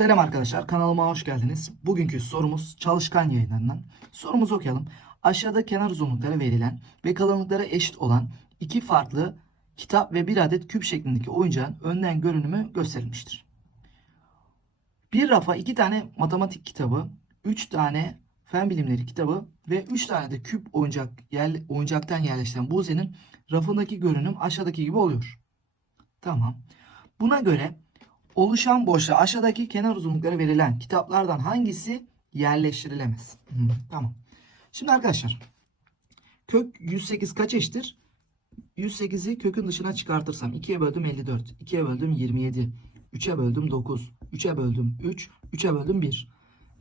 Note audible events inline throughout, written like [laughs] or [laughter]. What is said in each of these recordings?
Selam arkadaşlar kanalıma hoş geldiniz. Bugünkü sorumuz çalışkan yayınlarından. Sorumuzu okuyalım. Aşağıda kenar uzunlukları verilen ve kalınlıkları eşit olan iki farklı kitap ve bir adet küp şeklindeki oyuncağın önden görünümü gösterilmiştir. Bir rafa iki tane matematik kitabı, üç tane fen bilimleri kitabı ve üç tane de küp oyuncak yer, oyuncaktan yerleştiren Buse'nin rafındaki görünüm aşağıdaki gibi oluyor. Tamam. Buna göre oluşan boşluğa aşağıdaki kenar uzunlukları verilen kitaplardan hangisi yerleştirilemez? Hı, tamam. Şimdi arkadaşlar kök 108 kaç eşittir? 108'i kökün dışına çıkartırsam 2'ye böldüm 54, 2'ye böldüm 27, 3'e böldüm 9, 3'e böldüm 3, 3'e böldüm 1.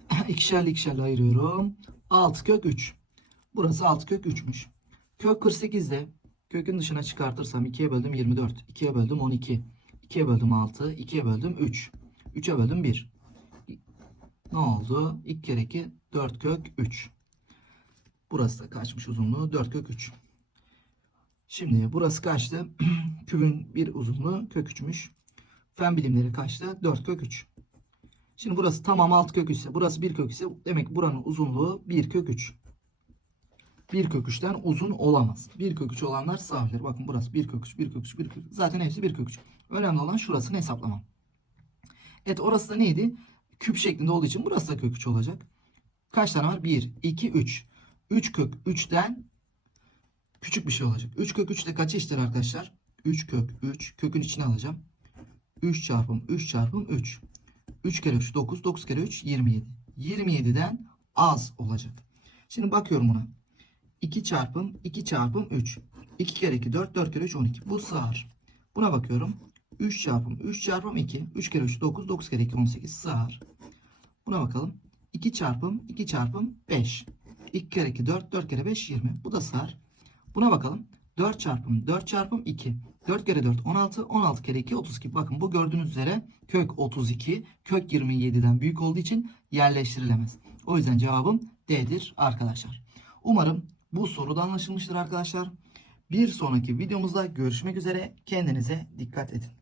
[laughs] İkişerli ikişerli ayırıyorum. 6 kök 3. Burası 6 kök 3'müş. Kök 48 de kökün dışına çıkartırsam 2'ye böldüm 24, 2'ye böldüm 12, 2'ye böldüm 6, 2'ye böldüm 3, 3'e böldüm 1. Ne oldu? 2 kere 2 4 kök 3. Burası da kaçmış uzunluğu? 4 kök 3. Şimdi burası kaçtı? [clears throat] Kübün bir uzunluğu kök 3'müş. Fen bilimleri kaçtı? 4 kök 3. Şimdi burası tamam 6 kök 3 ise burası 1 kök ise demek ki buranın uzunluğu 1 kök 3. 1 kök 3'ten uzun olamaz. 1 kök 3 olanlar sağlar. Bakın burası 1 kök 3, 1 kök 3, 1 kök 3. Zaten hepsi 1 kök 3. Önemli olan şurasını hesaplamam. Evet orası da neydi? Küp şeklinde olduğu için burası da kök 3 olacak. Kaç tane var? 1, 2, 3. 3 kök 3'ten küçük bir şey olacak. 3 kök 3 de kaç eşittir arkadaşlar? 3 kök 3. Kökün içine alacağım. 3 çarpım 3 çarpım 3. 3 kere 3 9. 9 kere 3 27. 27'den az olacak. Şimdi bakıyorum buna. 2 çarpım 2 çarpım 3. 2 kere 2 4. 4 kere 3 12. Bu sığar. Buna bakıyorum. 3 çarpım 3 çarpım 2. 3 kere 3 9. 9 kere 2 18 sığar. Buna bakalım. 2 çarpım 2 çarpım 5. 2 kere 2 4. 4 kere 5 20. Bu da sığar. Buna bakalım. 4 çarpım 4 çarpım 2. 4 kere 4 16. 16 kere 2 32. Bakın bu gördüğünüz üzere kök 32 kök 27'den büyük olduğu için yerleştirilemez. O yüzden cevabım D'dir arkadaşlar. Umarım bu soru da anlaşılmıştır arkadaşlar. Bir sonraki videomuzda görüşmek üzere. Kendinize dikkat edin.